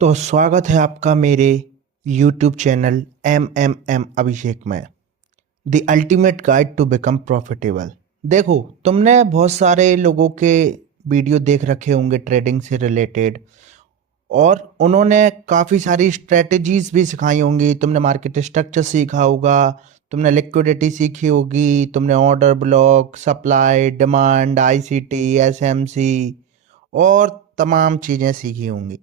तो स्वागत है आपका मेरे YouTube चैनल एम अभिषेक में। The ultimate guide to become profitable. देखो, तुमने बहुत सारे लोगों के वीडियो देख रखे होंगे ट्रेडिंग से रिलेटेड, और उन्होंने काफ़ी सारी स्ट्रेटजीज भी सिखाई होंगी। तुमने मार्केट स्ट्रक्चर सीखा होगा, तुमने लिक्विडिटी सीखी होगी, तुमने order block, supply, demand, ICT, SMC और तमाम चीज़ें सीखी होंगी।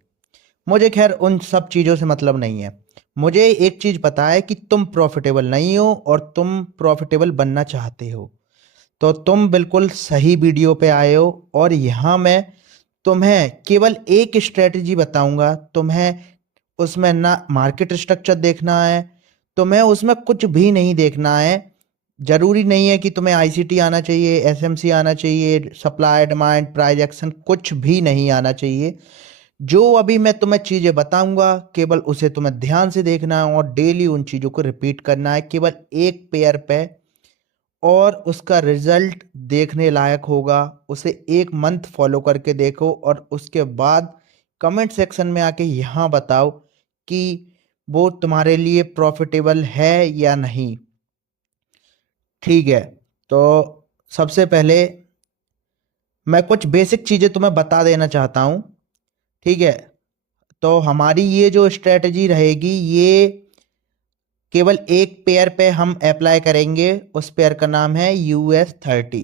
मुझे खैर उन सब चीज़ों से मतलब नहीं है। मुझे एक चीज़ पता है कि तुम प्रॉफिटेबल नहीं हो और तुम प्रॉफिटेबल बनना चाहते हो। तो तुम बिल्कुल सही वीडियो पे आए हो, और यहाँ मैं तुम्हें केवल एक स्ट्रेटजी बताऊंगा। तुम्हें उसमें ना मार्केट स्ट्रक्चर देखना है, तुम्हें उसमें कुछ भी नहीं देखना है। जरूरी नहीं है कि तुम्हें आईसीटी आना चाहिए, एसएमसी आना चाहिए, सप्लाई डिमांड प्राइस एक्शन कुछ भी नहीं आना चाहिए। जो अभी मैं तुम्हें चीजें बताऊंगा केवल उसे तुम्हें ध्यान से देखना है और डेली उन चीजों को रिपीट करना है, केवल एक पेयर पे। और उसका रिजल्ट देखने लायक होगा। उसे एक मंथ फॉलो करके देखो और उसके बाद कमेंट सेक्शन में आके यहाँ बताओ कि वो तुम्हारे लिए प्रॉफिटेबल है या नहीं। ठीक है, तो सबसे पहले मैं कुछ बेसिक चीजें तुम्हें बता देना चाहता हूँ। ठीक है, तो हमारी ये जो स्ट्रेटजी रहेगी, ये केवल एक पेयर पे हम अप्लाई करेंगे। उस पेयर का नाम है US30।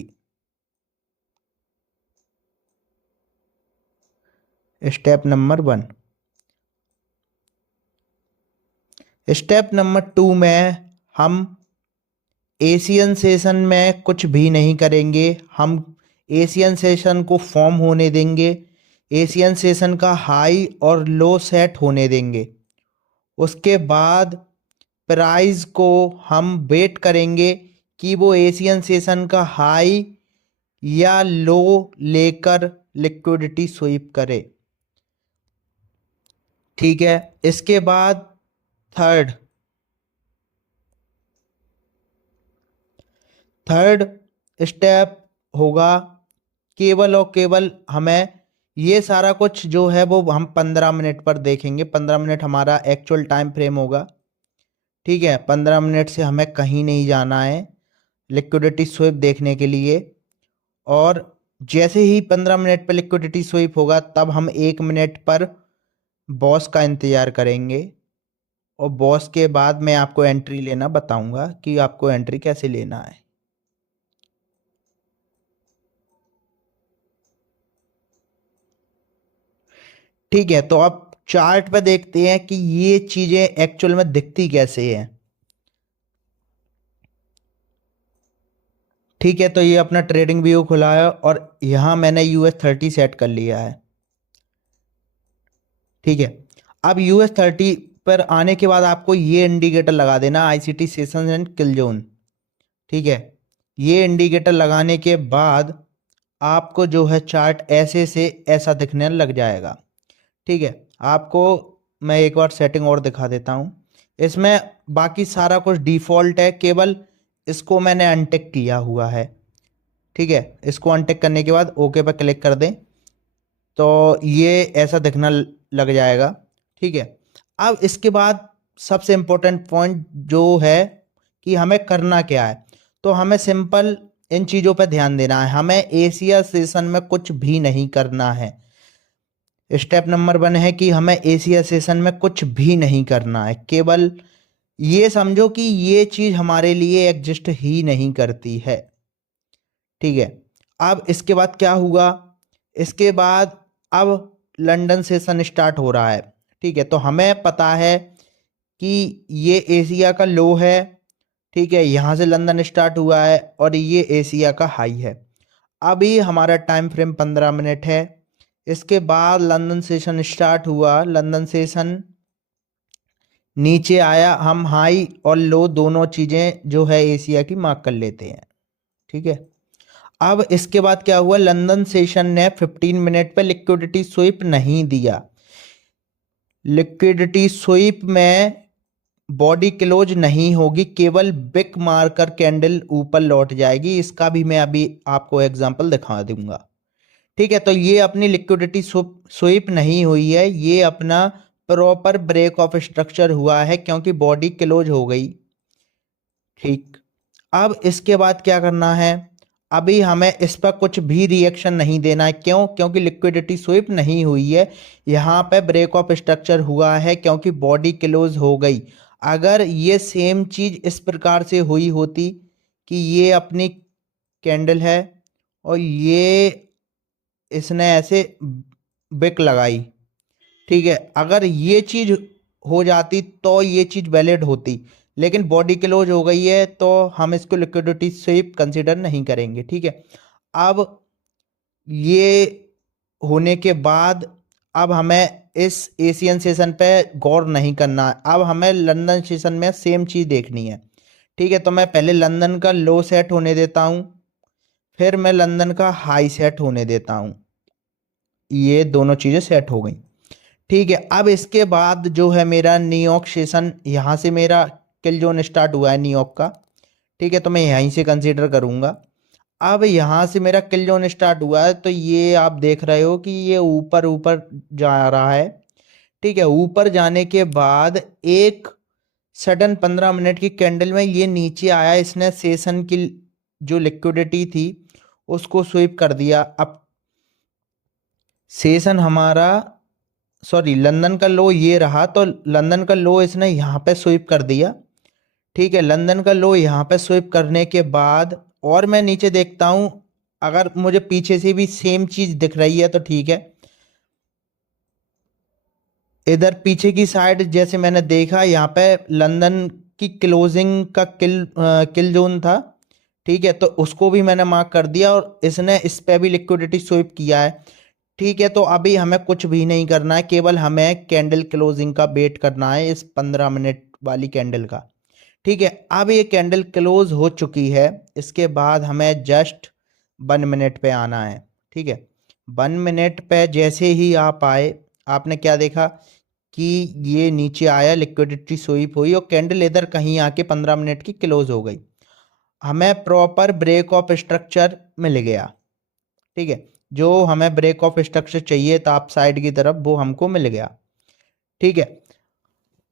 Step number 1। Step number 2 में हम एशियन सेशन में कुछ भी नहीं करेंगे। हम एशियन सेशन को फॉर्म होने देंगे, एशियन सेशन का हाई और लो सेट होने देंगे। उसके बाद प्राइस को हम वेट करेंगे कि वो एशियन सेशन का हाई या लो लेकर लिक्विडिटी स्वीप करे। ठीक है, इसके बाद थर्ड थर्ड स्टेप होगा, केवल और केवल हमें ये सारा कुछ जो है वो हम 15 मिनट पर देखेंगे। 15 मिनट हमारा एक्चुअल टाइम फ्रेम होगा। ठीक है, 15 मिनट से हमें कहीं नहीं जाना है लिक्विडिटी स्वीप देखने के लिए। और जैसे ही 15 मिनट पर लिक्विडिटी स्वीप होगा, तब हम 1 मिनट पर बॉस का इंतजार करेंगे। और बॉस के बाद मैं आपको एंट्री लेना बताऊंगा कि आपको एंट्री कैसे लेना है। ठीक है, तो अब चार्ट पे देखते हैं कि ये चीजें एक्चुअल में दिखती कैसे हैं। ठीक है, तो ये अपना ट्रेडिंग व्यू खुला है और यहां मैंने US30 सेट कर लिया है। ठीक है, अब US30 पर आने के बाद आपको ये इंडिकेटर लगा देना, ICT session and kill zone. ठीक है, ये इंडिकेटर लगाने के बाद आपको जो है चार्ट ऐसे से ऐसा दिखने लग जाएगा। ठीक है, आपको मैं एक बार सेटिंग और दिखा देता हूँ। इसमें बाकी सारा कुछ डिफॉल्ट है, केवल इसको मैंने अनटिक किया हुआ है। ठीक है, इसको अनटिक करने के बाद ओके पर क्लिक कर दें तो ये ऐसा दिखना लग जाएगा। ठीक है, अब इसके बाद सबसे इम्पोर्टेंट पॉइंट जो है कि हमें करना क्या है। तो हमें सिंपल इन चीज़ों पर ध्यान देना है। हमें एशिया सेशन में कुछ भी नहीं करना है। स्टेप नंबर 1 है कि हमें एशिया सेशन में कुछ भी नहीं करना है। केवल ये समझो कि ये चीज़ हमारे लिए एग्जिस्ट ही नहीं करती है। ठीक है, अब इसके बाद क्या हुआ, इसके बाद अब लंदन सेशन स्टार्ट हो रहा है। ठीक है, तो हमें पता है कि ये एशिया का लो है। ठीक है, यहाँ से लंदन स्टार्ट हुआ है और ये एशिया का हाई है। अभी हमारा टाइम फ्रेम 15 मिनट है। इसके बाद लंदन सेशन स्टार्ट हुआ, लंदन सेशन नीचे आया, हम हाई और लो दोनों चीज़ें जो है एशिया की मार्क कर लेते हैं। ठीक है, अब इसके बाद क्या हुआ, लंदन सेशन ने 15 मिनट पे लिक्विडिटी स्वीप नहीं दिया। लिक्विडिटी स्वीप में बॉडी क्लोज नहीं होगी, केवल बिग मार्कर कैंडल ऊपर लौट जाएगी। इसका भी मैं अभी आपको एग्जांपल दिखा दूंगा। ठीक है, तो ये अपनी लिक्विडिटी स्वीप नहीं हुई है, ये अपना प्रॉपर ब्रेक ऑफ स्ट्रक्चर हुआ है क्योंकि बॉडी क्लोज हो गई। ठीक, अब इसके बाद क्या करना है, अभी हमें इस पर कुछ भी रिएक्शन नहीं देना है। क्यों? क्योंकि लिक्विडिटी स्वीप नहीं हुई है, यहाँ पे ब्रेक ऑफ स्ट्रक्चर हुआ है क्योंकि बॉडी क्लोज हो गई। अगर ये सेम चीज इस प्रकार से हुई होती कि ये अपनी कैंडल है और ये इसने ऐसे बिक लगाई, ठीक है, अगर ये चीज हो जाती तो ये चीज वैलिड होती, लेकिन बॉडी क्लोज हो गई है तो हम इसको लिक्विडिटी स्वीप कंसीडर नहीं करेंगे। ठीक है, अब ये होने के बाद अब हमें इस एशियन सेशन पे गौर नहीं करना है, अब हमें लंदन सेशन में सेम चीज देखनी है। ठीक है, तो मैं पहले लंदन का लो सेट होने देता हूं, फिर मैं लंदन का हाई सेट होने देता हूं। ये दोनों चीजें सेट हो गई। ठीक है, अब इसके बाद जो है मेरा न्यूयॉर्क सेशन, यहाँ से मेरा किल जोन स्टार्ट हुआ है न्यूयॉर्क का। ठीक है, तो मैं यहीं से कंसीडर करूंगा। अब यहाँ से मेरा किल जोन स्टार्ट हुआ है तो ये आप देख रहे हो कि ये ऊपर ऊपर जा रहा है। ठीक है, ऊपर जाने के बाद एक सडन 15 मिनट की कैंडल में ये नीचे आया, इसने सेशन की जो लिक्विडिटी थी उसको स्वीप कर दिया। अब सेशन हमारा, सॉरी, लंदन का लो ये रहा, तो लंदन का लो इसने यहाँ पे स्वीप कर दिया। ठीक है, लंदन का लो यहाँ पे स्वीप करने के बाद और मैं नीचे देखता हूं, अगर मुझे पीछे से भी सेम चीज दिख रही है तो ठीक है। इधर पीछे की साइड जैसे मैंने देखा, यहाँ पे लंदन की क्लोजिंग का किल जोन था। ठीक है, तो उसको भी मैंने मार्क कर दिया और इसने इस पे भी लिक्विडिटी स्वीप किया है। ठीक है, तो अभी हमें कुछ भी नहीं करना है, केवल हमें कैंडल क्लोजिंग का वेट करना है, इस 15 मिनट वाली कैंडल का। ठीक है, अब ये कैंडल क्लोज हो चुकी है, इसके बाद हमें जस्ट 1 मिनट पे आना है। ठीक है, 1 मिनट पे जैसे ही आप आए, आपने क्या देखा कि ये नीचे आया, लिक्विडिटी स्वीप हुई और कैंडल इधर कहीं आके 15 मिनट की क्लोज हो गई। हमें प्रॉपर ब्रेक ऑफ स्ट्रक्चर मिल गया। ठीक है, जो हमें ब्रेक ऑफ स्ट्रक्चर चाहिए था अप साइड की तरफ, वो हमको मिल गया। ठीक है,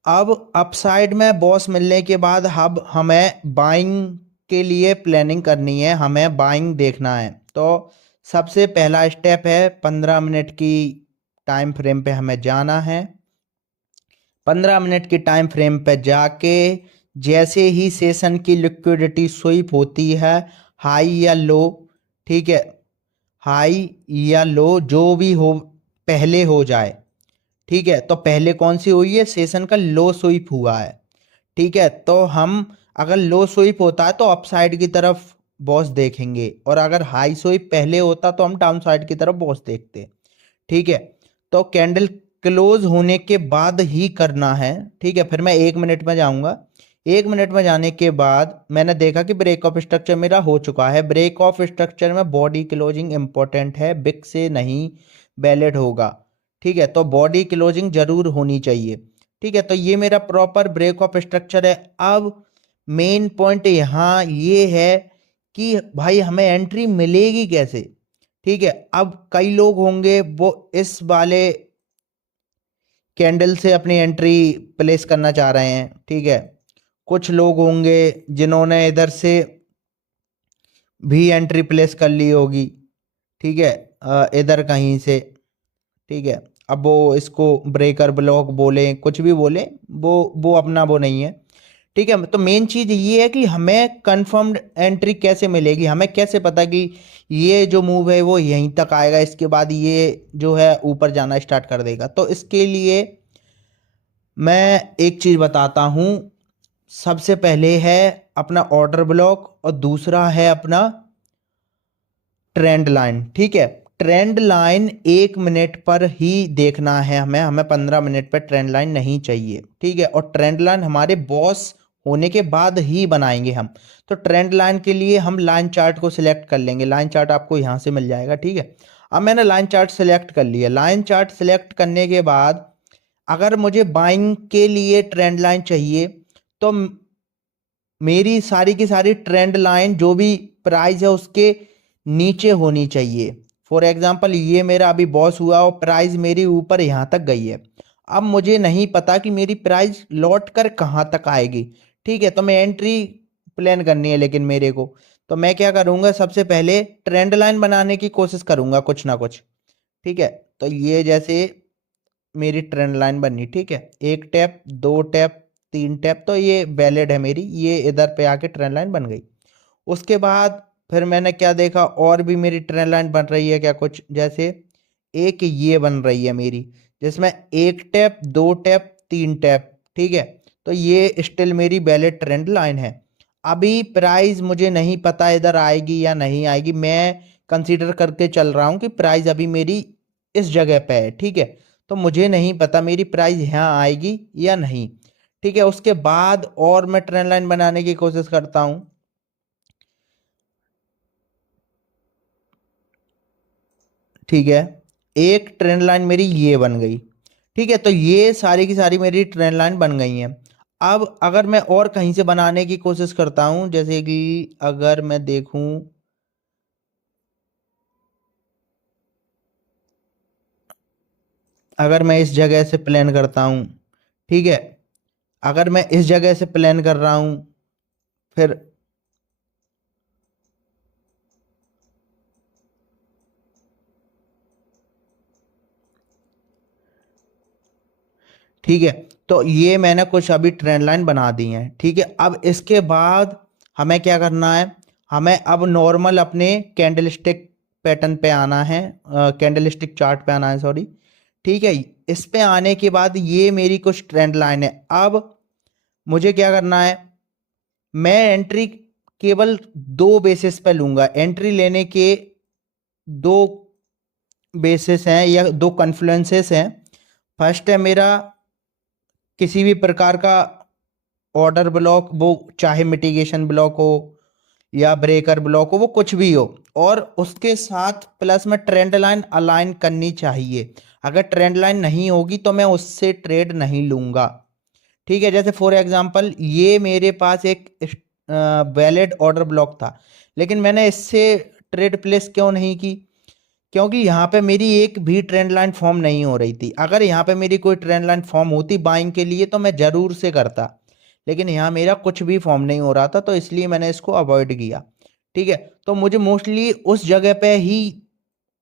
अब अपसाइड में बॉस मिलने के बाद अब हमें बाइंग के लिए प्लानिंग करनी है, हमें बाइंग देखना है। तो सबसे पहला स्टेप है 15 मिनट की टाइम फ्रेम पे हमें जाना है। 15 मिनट की टाइम फ्रेम पे जाके जैसे ही सेशन की लिक्विडिटी स्वीप होती है, हाई या लो, ठीक है, हाई या लो जो भी हो पहले हो जाए। ठीक है, तो पहले कौन सी हुई है? सेशन का लो स्वीप हुआ है। ठीक है, तो हम अगर लो स्वीप होता है तो अप साइड की तरफ बॉस देखेंगे, और अगर हाई स्वीप पहले होता तो हम डाउन साइड की तरफ बॉस देखते। ठीक है, तो कैंडल क्लोज होने के बाद ही करना है। ठीक है, फिर मैं 1 मिनट में जाऊंगा। 1 मिनट में जाने के बाद मैंने देखा कि ब्रेक ऑफ स्ट्रक्चर मेरा हो चुका है। ब्रेक ऑफ स्ट्रक्चर में बॉडी क्लोजिंग इंपॉर्टेंट है, बिक से नहीं वैलिड होगा। ठीक है, तो बॉडी क्लोजिंग जरूर होनी चाहिए। ठीक है, तो ये मेरा प्रॉपर ब्रेक ऑफ स्ट्रक्चर है। अब मेन पॉइंट यहाँ ये है कि भाई हमें एंट्री मिलेगी कैसे। ठीक है, अब कई लोग होंगे वो इस वाले कैंडल से अपनी एंट्री प्लेस करना चाह रहे हैं। ठीक है, कुछ लोग होंगे जिन्होंने इधर से भी एंट्री प्लेस कर ली होगी। ठीक है, इधर कहीं से। ठीक है, अब वो इसको ब्रेकर ब्लॉक बोले, कुछ भी बोले, वो अपना वो नहीं है। ठीक है, तो मेन चीज ये है कि हमें कंफर्म्ड एंट्री कैसे मिलेगी, हमें कैसे पता कि ये जो मूव है वो यहीं तक आएगा, इसके बाद ये जो है ऊपर जाना स्टार्ट कर देगा। तो इसके लिए मैं एक चीज बताता हूं। सबसे पहले है अपना ऑर्डर ब्लॉक और दूसरा है अपना ट्रेंड लाइन। ठीक है, ट्रेंड लाइन 1 मिनट पर ही देखना है हमें, 15 मिनट पर ट्रेंड लाइन नहीं चाहिए। ठीक है, और ट्रेंड लाइन हमारे बॉस होने के बाद ही बनाएंगे हम। तो ट्रेंड लाइन के लिए हम लाइन चार्ट को सिलेक्ट कर लेंगे। लाइन चार्ट आपको यहाँ से मिल जाएगा। ठीक है, अब मैंने लाइन चार्ट सिलेक्ट कर लिया। लाइन चार्ट सिलेक्ट करने के बाद अगर मुझे बाइंग के लिए ट्रेंड लाइन चाहिए तो मेरी सारी की सारी ट्रेंड लाइन जो भी प्राइस है उसके नीचे होनी चाहिए। फॉर एग्जांपल ये मेरा अभी बॉस हुआ और प्राइस मेरी ऊपर यहाँ तक गई है। अब मुझे नहीं पता कि मेरी प्राइस लौट कर कहाँ तक आएगी। ठीक है, तो मैं एंट्री प्लान करनी है लेकिन मेरे को, तो मैं क्या करूंगा, सबसे पहले ट्रेंड लाइन बनाने की कोशिश करूंगा कुछ ना कुछ। ठीक है, तो ये जैसे मेरी ट्रेंड लाइन बनी, ठीक है, एक टैप, दो टैप, तीन टैप, तो ये वैलिड है मेरी, ये इधर पे आके ट्रेंड लाइन बन गई। उसके बाद फिर मैंने क्या देखा, और भी मेरी ट्रेंड लाइन बन रही है क्या कुछ, जैसे एक ये बन रही है मेरी, जिसमें एक टैप, दो टैप, तीन टैप। ठीक है, तो ये स्टिल मेरी वैलिड ट्रेंड लाइन है। अभी प्राइस मुझे नहीं पता इधर आएगी या नहीं आएगी, मैं कंसीडर करके चल रहा हूँ कि प्राइस अभी मेरी इस जगह पे है। ठीक है, तो मुझे नहीं पता मेरी प्राइस यहाँ आएगी या नहीं। ठीक है, उसके बाद और मैं ट्रेंड लाइन बनाने की कोशिश करता हूँ। ठीक है, एक ट्रेंड लाइन मेरी ये बन गई। ठीक है, तो ये सारी की सारी मेरी ट्रेंड लाइन बन गई हैं। अब अगर मैं और कहीं से बनाने की कोशिश करता हूं, जैसे कि अगर मैं देखूं, अगर मैं इस जगह से प्लान करता हूं, ठीक है, अगर मैं इस जगह से प्लान कर रहा हूं, फिर ठीक है, तो ये मैंने कुछ अभी ट्रेंड लाइन बना दी है। ठीक है, अब इसके बाद हमें क्या करना है, हमें अब नॉर्मल अपने कैंडल स्टिक पैटर्न पे आना है, कैंडल स्टिक चार्ट पे आना है, सॉरी। ठीक है, इस पे आने के बाद ये मेरी कुछ ट्रेंड लाइन है। अब मुझे क्या करना है, मैं एंट्री केवल दो बेसिस पे लूंगा। एंट्री लेने के दो बेसिस हैं या दो कन्फ्लुएंसेस हैं। फर्स्ट है मेरा किसी भी प्रकार का ऑर्डर ब्लॉक, वो चाहे मिटिगेशन ब्लॉक हो या ब्रेकर ब्लॉक हो, वो कुछ भी हो, और उसके साथ प्लस में ट्रेंड लाइन अलाइन करनी चाहिए। अगर ट्रेंड लाइन नहीं होगी तो मैं उससे ट्रेड नहीं लूंगा। ठीक है, जैसे फॉर एग्जांपल ये मेरे पास एक वैलिड ऑर्डर ब्लॉक था, लेकिन मैंने इससे ट्रेड प्लेस क्यों नहीं की, क्योंकि यहाँ पे मेरी एक भी ट्रेंड लाइन फॉर्म नहीं हो रही थी। अगर यहाँ पे मेरी कोई ट्रेंड लाइन फॉर्म होती बाइंग के लिए तो मैं जरूर से करता, लेकिन यहाँ मेरा कुछ भी फॉर्म नहीं हो रहा था, तो इसलिए मैंने इसको अवॉइड किया। ठीक है, तो मुझे मोस्टली उस जगह पे ही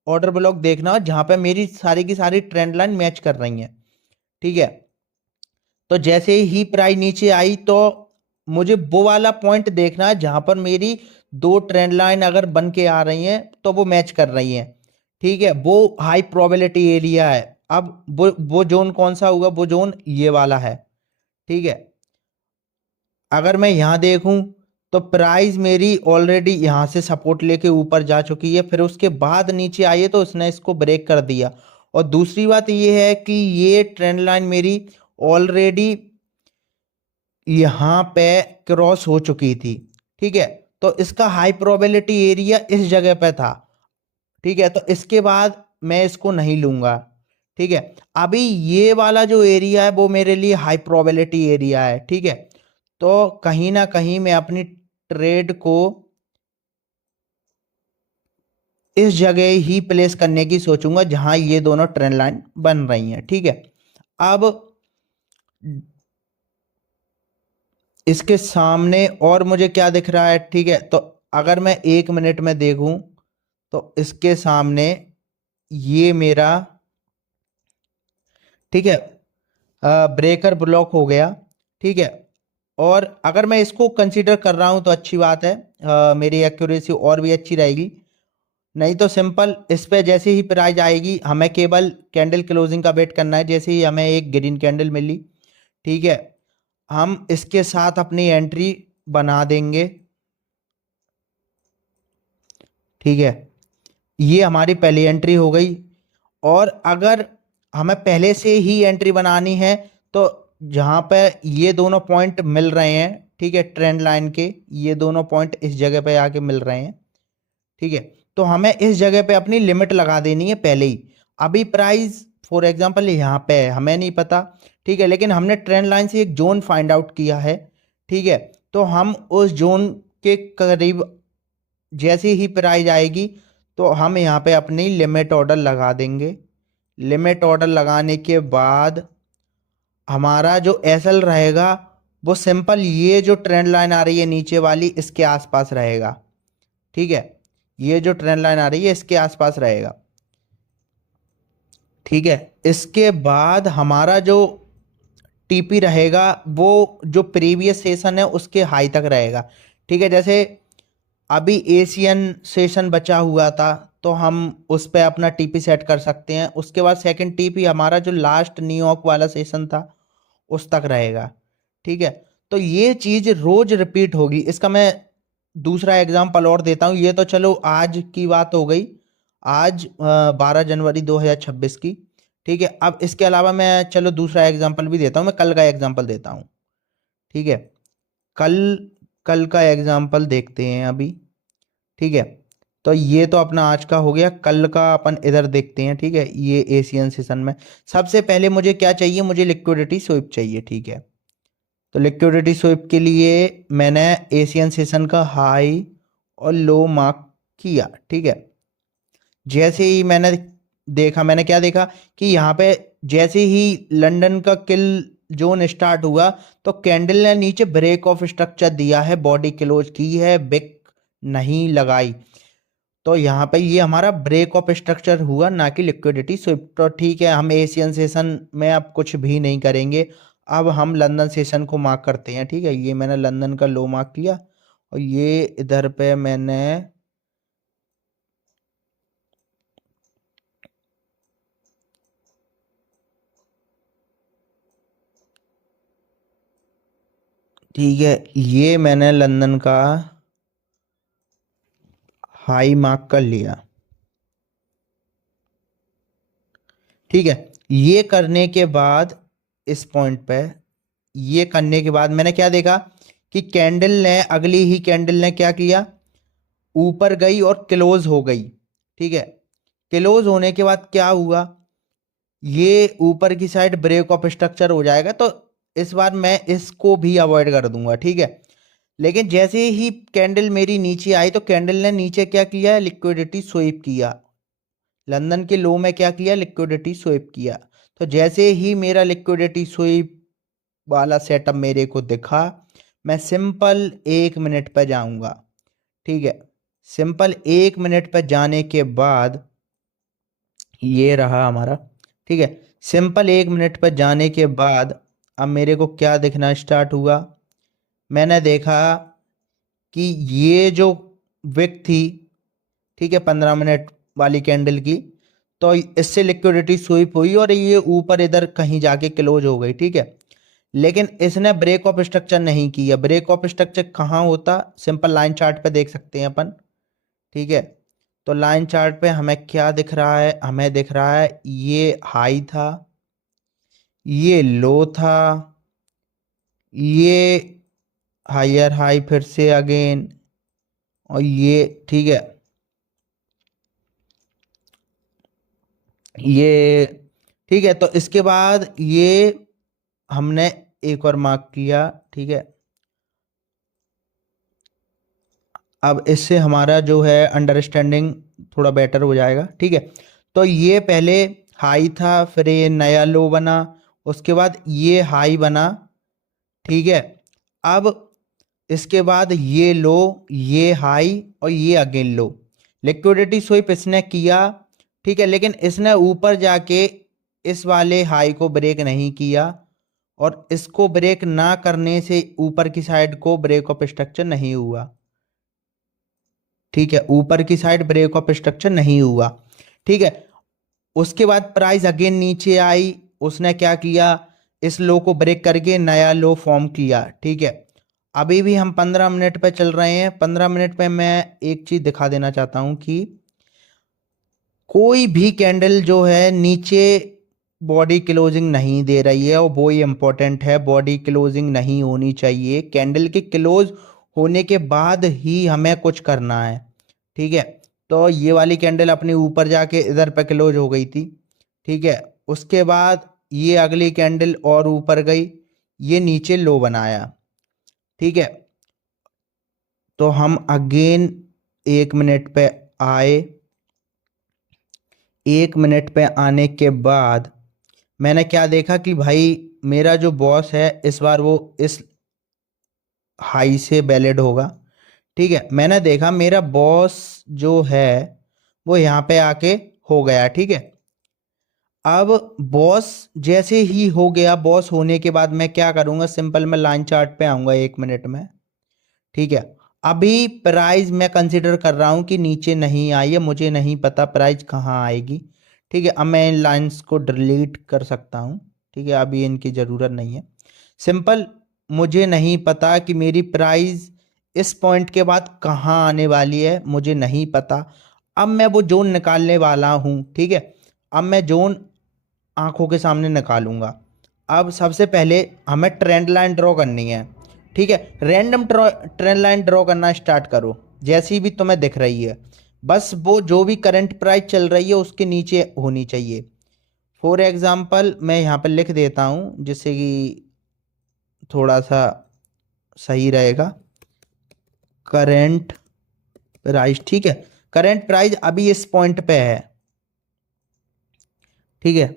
ऑर्डर ब्लॉक देखना जहाँ पे मेरी सारी की सारी ट्रेंड लाइन मैच कर रही हैं। ठीक है, तो जैसे ही प्राइस नीचे आई तो मुझे वो वाला पॉइंट देखना है जहां पर मेरी दो ट्रेंड लाइन अगर बन के आ रही हैं तो वो मैच कर रही हैं। ठीक है, वो हाई प्रोबेबिलिटी एरिया है। अब वो जोन कौन सा होगा, वो जोन ये वाला है। ठीक है, अगर मैं यहाँ देखूं तो प्राइस मेरी ऑलरेडी यहाँ से सपोर्ट लेके ऊपर जा चुकी है, फिर उसके बाद नीचे आई है तो उसने इसको ब्रेक कर दिया। और दूसरी बात ये है कि ये ट्रेंड लाइन मेरी ऑलरेडी यहाँ पे क्रॉस हो चुकी थी। ठीक है, तो इसका हाई प्रोबेबिलिटी एरिया इस जगह पे था। ठीक है, तो इसके बाद मैं इसको नहीं लूंगा। ठीक है, अभी ये वाला जो एरिया है वो मेरे लिए हाई प्रोबेबिलिटी एरिया है। ठीक है, तो कहीं ना कहीं मैं अपनी ट्रेड को इस जगह ही प्लेस करने की सोचूंगा जहां ये दोनों ट्रेंड लाइन बन रही हैं। ठीक है, अब इसके सामने और मुझे क्या दिख रहा है, ठीक है, तो अगर मैं एक मिनट में देखूं तो इसके सामने ये मेरा, ठीक है, ब्रेकर ब्लॉक हो गया। ठीक है, और अगर मैं इसको कंसीडर कर रहा हूं तो अच्छी बात है, मेरी एक्यूरेसी और भी अच्छी रहेगी। नहीं तो सिंपल इस पे जैसे ही प्राइस आएगी हमें केवल कैंडल क्लोजिंग का वेट करना है। जैसे ही हमें एक ग्रीन कैंडल मिली, ठीक है, हम इसके साथ अपनी एंट्री बना देंगे। ठीक है, ये हमारी पहली एंट्री हो गई। और अगर हमें पहले से ही एंट्री बनानी है तो जहां पे ये दोनों पॉइंट मिल रहे हैं, ठीक है, ट्रेंड लाइन के ये दोनों पॉइंट इस जगह पे आके मिल रहे हैं। ठीक है, तो हमें इस जगह पे अपनी लिमिट लगा देनी है पहले ही। अभी प्राइस फॉर एग्जांपल यहाँ पे है, हमें नहीं पता। ठीक है, लेकिन हमने ट्रेंड लाइन से एक जोन फाइंड आउट किया है। ठीक है, तो हम उस जोन के करीब जैसे ही प्राइस आएगी तो हम यहाँ पे अपनी लिमिट ऑर्डर लगा देंगे। लिमिट ऑर्डर लगाने के बाद हमारा जो एसएल रहेगा वो सिंपल ये जो ट्रेंड लाइन आ रही है नीचे वाली इसके आसपास रहेगा। ठीक है, ये जो ट्रेंड लाइन आ रही है इसके आसपास रहेगा। ठीक है, इसके बाद हमारा जो टीपी रहेगा वो जो प्रीवियस सेशन है उसके हाई तक रहेगा। ठीक है, जैसे अभी एशियन सेशन बचा हुआ था तो हम उस पे अपना टीपी सेट कर सकते हैं। उसके बाद सेकंड टीपी हमारा जो लास्ट न्यूयॉर्क वाला सेशन था उस तक रहेगा। ठीक है, तो ये चीज रोज रिपीट होगी। इसका मैं दूसरा एग्जांपल और देता हूँ। ये तो चलो आज की बात हो गई, आज 12 जनवरी 2026 की। ठीक है, अब इसके अलावा मैं चलो दूसरा एग्जांपल भी देता हूँ। मैं कल का एग्जांपल देता हूँ। ठीक है, कल कल का एग्जांपल देखते हैं अभी। ठीक है, तो ये तो अपना आज का हो गया। कल का अपन इधर देखते हैं। ठीक है, ये एशियन सेशन में सबसे पहले मुझे क्या चाहिए, मुझे लिक्विडिटी स्वीप चाहिए। ठीक है, तो लिक्विडिटी स्वीप के लिए मैंने एशियन सेशन का हाई और लो मार्क किया। ठीक है, जैसे ही मैंने देखा, मैंने क्या देखा कि यहाँ पे जैसे ही लंदन का किल जोन स्टार्ट हुआ तो कैंडल ने नीचे ब्रेक ऑफ स्ट्रक्चर दिया है, बॉडी क्लोज की है, बिक नहीं लगाई। तो यहाँ पे ये हमारा ब्रेक ऑफ स्ट्रक्चर हुआ, ना कि लिक्विडिटी स्विफ्ट। तो ठीक है, हम एशियन सेशन में अब कुछ भी नहीं करेंगे। अब हम लंदन सेशन को मार्क करते हैं। ठीक है, ये मैंने लंदन का लो मार्क किया और ये इधर पे मैंने ठीक है, ये मैंने लंदन का हाई मार्क कर लिया। ठीक है, ये करने के बाद इस पॉइंट पे ये करने के बाद मैंने क्या देखा कि कैंडल ने, अगली ही कैंडल ने क्या किया, ऊपर गई और क्लोज हो गई। ठीक है, क्लोज होने के बाद क्या हुआ, ये ऊपर की साइड ब्रेक ऑफ स्ट्रक्चर हो जाएगा। तो इस बार मैं इसको भी अवॉइड कर दूंगा। ठीक है, लेकिन जैसे ही कैंडल मेरी नीचे आई तो कैंडल ने नीचे क्या किया, लिक्विडिटी स्वीप किया। लंदन के लो में क्या किया, लिक्विडिटी स्वीप किया। तो जैसे ही मेरा लिक्विडिटी स्वीप वाला सेटअप मेरे को दिखा, मैं सिंपल 1 मिनट पर जाऊंगा। ठीक है, सिंपल 1 मिनट पर जाने के बाद ये रहा हमारा। ठीक है, सिंपल 1 मिनट पर जाने के बाद अब मेरे को क्या दिखना स्टार्ट हुआ, मैंने देखा कि ये जो विक थी, ठीक है, 15 मिनट वाली कैंडल की, तो इससे लिक्विडिटी स्वीप हुई और ये ऊपर इधर कहीं जाके क्लोज हो गई। ठीक है, लेकिन इसने ब्रेक ऑफ स्ट्रक्चर नहीं किया। ब्रेक ऑफ स्ट्रक्चर कहाँ होता, सिंपल लाइन चार्ट पे देख सकते हैं अपन। ठीक है, तो लाइन चार्ट पे हमें क्या दिख रहा है, हमें दिख रहा है ये हाई था, ये लो था, ये हायर हाई फिर से अगेन, और ये ठीक है, ये ठीक है। तो इसके बाद ये हमने एक और मार्क किया। ठीक है, अब इससे हमारा जो है अंडरस्टैंडिंग थोड़ा बेटर हो जाएगा। ठीक है, तो ये पहले हाई था, फिर ये नया लो बना, उसके बाद ये हाई बना। ठीक है, अब इसके बाद ये लो, ये हाई और ये अगेन लो, लिक्विडिटी स्वीप इसने किया। ठीक है, लेकिन इसने ऊपर जाके इस वाले हाई को ब्रेक नहीं किया और इसको ब्रेक ना करने से ऊपर की साइड को ब्रेक ऑफ स्ट्रक्चर नहीं हुआ। ठीक है, ऊपर की साइड ब्रेक ऑफ स्ट्रक्चर नहीं हुआ। ठीक है, उसके बाद प्राइस अगेन नीचे आई, उसने क्या किया, इस लो को ब्रेक करके नया लो फॉर्म किया। ठीक है, अभी भी हम 15 मिनट पे चल रहे हैं। 15 मिनट पे मैं एक चीज दिखा देना चाहता हूं कि कोई भी कैंडल जो है नीचे बॉडी क्लोजिंग नहीं दे रही है, और वो ही इंपॉर्टेंट है। बॉडी क्लोजिंग नहीं होनी चाहिए, कैंडल के क्लोज होने के बाद ही हमें कुछ करना है। ठीक है, तो ये वाली कैंडल अपने ऊपर जाके इधर पे क्लोज हो गई थी। ठीक है, उसके बाद ये अगली कैंडल और ऊपर गई, ये नीचे लो बनाया। ठीक है, तो हम अगेन 1 मिनट पे आए। 1 मिनट पे आने के बाद मैंने क्या देखा कि भाई मेरा जो बॉस है इस बार वो इस हाई से वैलिड होगा। ठीक है, मैंने देखा मेरा बॉस जो है वो यहाँ पे आके हो गया। ठीक है, अब बॉस जैसे ही हो गया, बॉस होने के बाद मैं क्या करूंगा, सिंपल मैं लाइन चार्ट पे आऊंगा 1 मिनट में। ठीक है, अभी प्राइस मैं कंसिडर कर रहा हूं कि नीचे नहीं आई है, मुझे नहीं पता प्राइस कहाँ आएगी। ठीक है, अब मैं इन लाइंस को डिलीट कर सकता हूं। ठीक है, अभी इनकी ज़रूरत नहीं है। सिंपल, मुझे नहीं पता कि मेरी प्राइस इस पॉइंट के बाद कहाँ आने वाली है, मुझे नहीं पता। अब मैं वो जोन निकालने वाला हूँ। ठीक है, अब मैं जोन आंखों के सामने निकालूंगा। अब सबसे पहले हमें ट्रेंड लाइन ड्रॉ करनी है। ठीक है, रैंडम ट्रेंड लाइन ड्रॉ करना स्टार्ट करो, जैसी भी तुम्हें दिख रही है। बस वो जो भी करंट प्राइस चल रही है उसके नीचे होनी चाहिए। फॉर एग्जांपल मैं यहाँ पर लिख देता हूँ जिससे कि थोड़ा सा सही रहेगा। करंट प्राइस, ठीक है, करंट प्राइस अभी इस पॉइंट पे है। ठीक है,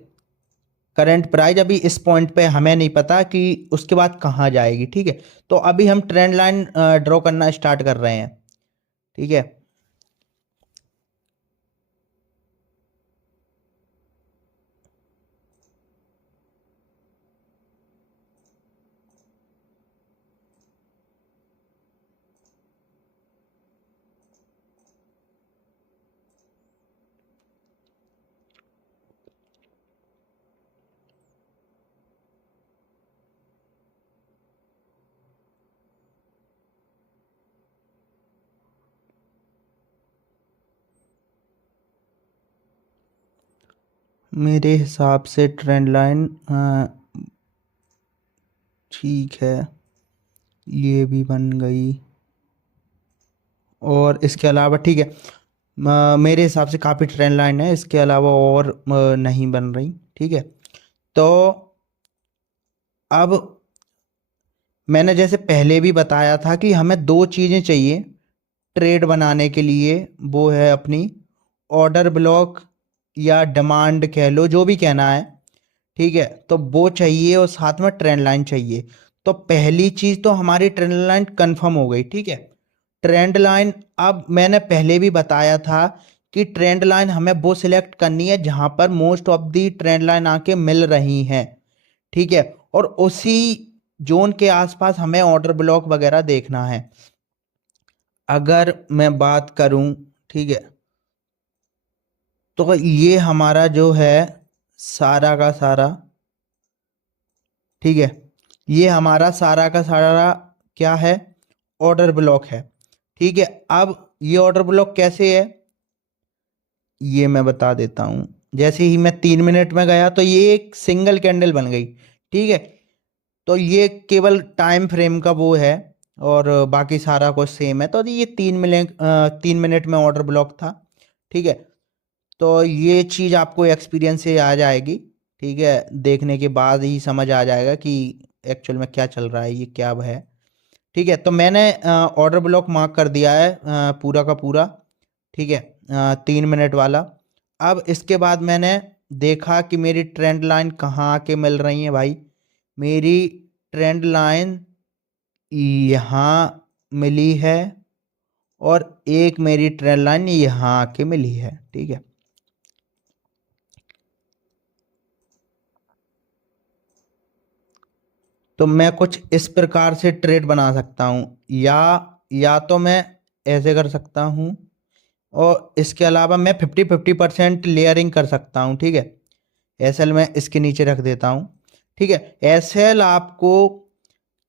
करंट प्राइस अभी इस पॉइंट पे, हमें नहीं पता कि उसके बाद कहाँ जाएगी। ठीक है, तो अभी हम ट्रेंड लाइन ड्रॉ करना स्टार्ट कर रहे हैं। ठीक है, मेरे हिसाब से ट्रेंड लाइन ठीक है, ये भी बन गई। और इसके अलावा ठीक है, मेरे हिसाब से काफ़ी ट्रेंड लाइन है, इसके अलावा और नहीं बन रही। ठीक है, तो अब मैंने जैसे पहले भी बताया था कि हमें दो चीज़ें चाहिए ट्रेड बनाने के लिए। वो है अपनी ऑर्डर ब्लॉक या डिमांड कह लो, जो भी कहना है। ठीक है, तो वो चाहिए और साथ में ट्रेंड लाइन चाहिए। तो पहली चीज़ तो हमारी ट्रेंड लाइन कंफर्म हो गई। ठीक है, ट्रेंड लाइन, अब मैंने पहले भी बताया था कि ट्रेंड लाइन हमें वो सिलेक्ट करनी है जहां पर most of the trend line आके मिल रही हैं। ठीक है, और उसी जोन के आसपास हमें ऑर्डर ब्लॉक वगैरह देखना है। अगर मैं बात करूं, ठीक है, तो ये हमारा जो है सारा का सारा, ठीक है, ये हमारा सारा का सारा क्या है, ऑर्डर ब्लॉक है। ठीक है, अब ये ऑर्डर ब्लॉक कैसे है ये मैं बता देता हूँ। जैसे ही मैं 3 मिनट में गया तो ये एक सिंगल कैंडल बन गई। ठीक है, तो ये केवल टाइम फ्रेम का वो है, और बाकी सारा कुछ सेम है। तो ये 3 मिनट में ऑर्डर ब्लॉक था। ठीक है, तो ये चीज़ आपको एक्सपीरियंस से आ जाएगी। ठीक है, देखने के बाद ही समझ आ जाएगा कि एक्चुअल में क्या चल रहा है, ये क्या है। ठीक है, तो मैंने ऑर्डर ब्लॉक मार्क कर दिया है पूरा का पूरा। ठीक है, 3 मिनट वाला। अब इसके बाद मैंने देखा कि मेरी ट्रेंड लाइन कहाँ आके मिल रही है भाई। मेरी ट्रेंड लाइन यहाँ मिली है, और एक मेरी ट्रेंड लाइन यहाँ आके मिली है। ठीक है, तो मैं कुछ इस प्रकार से ट्रेड बना सकता हूँ, या तो मैं ऐसे कर सकता हूँ, और इसके अलावा मैं 50-50% लेयरिंग कर सकता हूँ। ठीक है, एसएल में इसके नीचे रख देता हूँ। ठीक है, एसएल आपको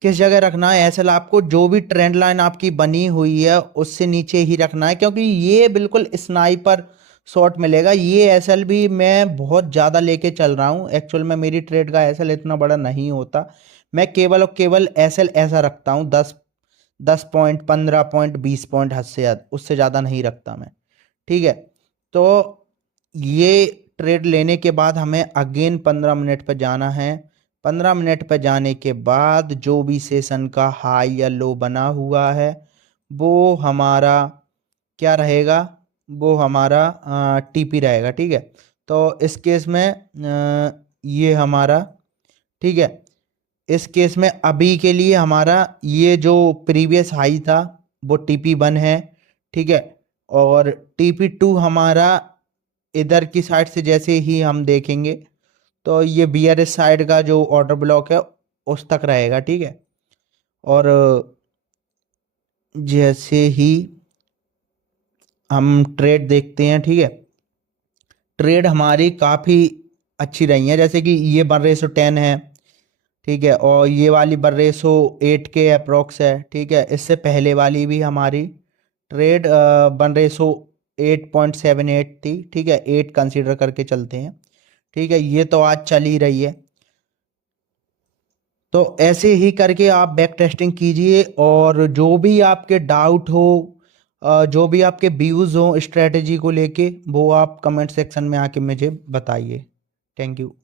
किस जगह रखना है, एसएल आपको जो भी ट्रेंड लाइन आपकी बनी हुई है उससे नीचे ही रखना है, क्योंकि ये बिल्कुल स्नाइपर शॉट मिलेगा। ये एसएल भी मैं बहुत ज़्यादा लेके चल रहा हूँ। एक्चुअल में मेरी ट्रेड का एसएल इतना बड़ा नहीं होता। मैं केवल और केवल एसएल ऐसा रखता हूँ, 10 10 पॉइंट, 15 पॉइंट, 20 पॉइंट, हद से ज़्यादा, उससे ज़्यादा नहीं रखता मैं। ठीक है, तो ये ट्रेड लेने के बाद हमें अगेन 15 मिनट पर जाना है। 15 मिनट पर जाने के बाद जो भी सेशन का हाई या लो बना हुआ है वो हमारा क्या रहेगा, वो हमारा टीपी रहेगा। ठीक है, तो इस केस में ये हमारा, ठीक है। इस केस में अभी के लिए हमारा ये जो प्रीवियस हाई था वो TP1 है, ठीक है। और TP2 हमारा इधर की साइड से जैसे ही हम देखेंगे तो ये BRS साइड का जो ऑर्डर ब्लॉक है उस तक रहेगा, ठीक है। और जैसे ही हम ट्रेड देखते हैं, ठीक है, ट्रेड हमारी काफ़ी अच्छी रही है। जैसे कि ये 1/10 है, ठीक है, और ये वाली 1/8 के अप्रोक्स है, ठीक है। इससे पहले वाली भी हमारी ट्रेड 1/8.78 थी, ठीक है। 8 कंसीडर करके चलते हैं, ठीक है। ये तो आज चल ही रही है। तो ऐसे ही करके आप बैक टेस्टिंग कीजिए, और जो भी आपके डाउट हो, जो भी आपके व्यूज़ हो स्ट्रेटजी को लेके, वो आप कमेंट सेक्शन में आके मुझे बताइए। Thank you.